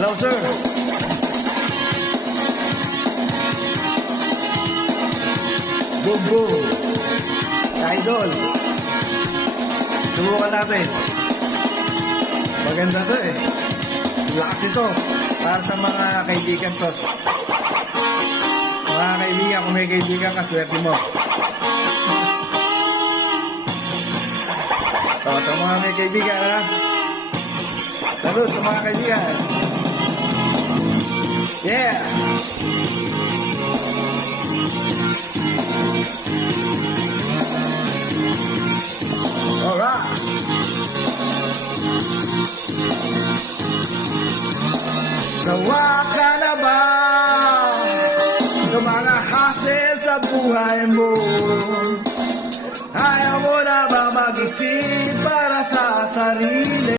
Hello, sir. Boom, boom. Idol. Subukan natin. Maganda to eh. Lakas ito. Para sa mga kaibigan to. Mga kaibigan, kung may kaibigan ka, swerte mo. So, sa mga may kaibigan, ha? Salud sa mga kaibigan. Yeah! Alright! So what?